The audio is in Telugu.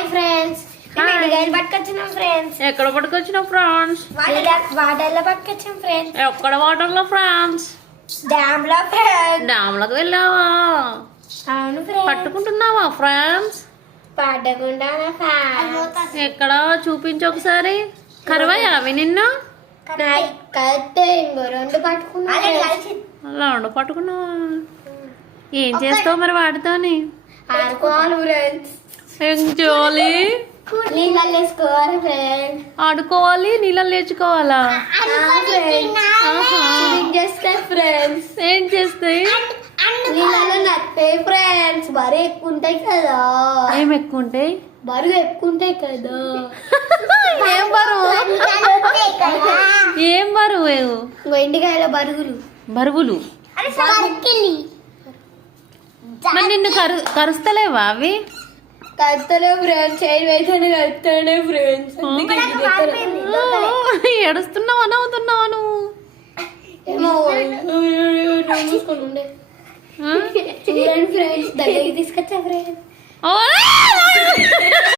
హాయ్ ఫ్రెండ్స్, ఎండుగాయలు పట్టుకొచ్చినాం ఫ్రెండ్స్. ఎక్కడ పట్టుకొచ్చినావు ఫ్రెండ్స్? వాటర్లో పట్టుకొచ్చాం ఫ్రెండ్స్. ఎక్కడ వాటర్లో ఫ్రెండ్స్? డ్యామ్ లో ఫ్రెండ్స్. డ్యామ్లకు వెళ్ళావా? అవును ఫ్రెండ్స్. పట్టుకుంటున్నావా ఫ్రెండ్స్? పట్టకుండానే ఫ్రెండ్స్. ఎక్కడ చూపించు ఒకసారి. కరువయ్యా అవి నిన్ను? కరెక్టే, ఇంకో రెండు పట్టుకున్నా. రెండు పట్టుకున్నావా? ఏం చేస్తావు మరి వాటితోని? ఆడుకోవాలి ఫ్రెండ్స్. ఎంజాలీ నీళ్ళు వేసుకోవాలి ఫ్రెండ్స్. ఆడుకోవాలి, నీళ్ళని లేచుకోవాలా? చేస్తాయి ఫ్రెండ్స్. ఏం చేస్తాయి? నీళ్ళలో నత్తాయి ఫ్రెండ్స్. బరువు ఎక్కువ ఉంటాయి కదా. ఏం ఎక్కువ ఉంటాయి? బరువు ఎక్కువ ఉంటాయి కదా. ఏం బరువు? ఏం బరువు? ఎండుకాయల బరుగులు. బరువులు మరి నిన్ను కరుస్తలేవా అవి? కలుస్తలే ఫ్రెండ్స్. చైన్ వేసాను కలుస్తానే ఫ్రెండ్స్. ఏడుస్తున్నావా నవ్వుతున్నావా నువ్వు? చూడండి ఫ్రెండ్స్, దగ్గరికి తీసుకొచ్చా ఫ్రెండ్స్.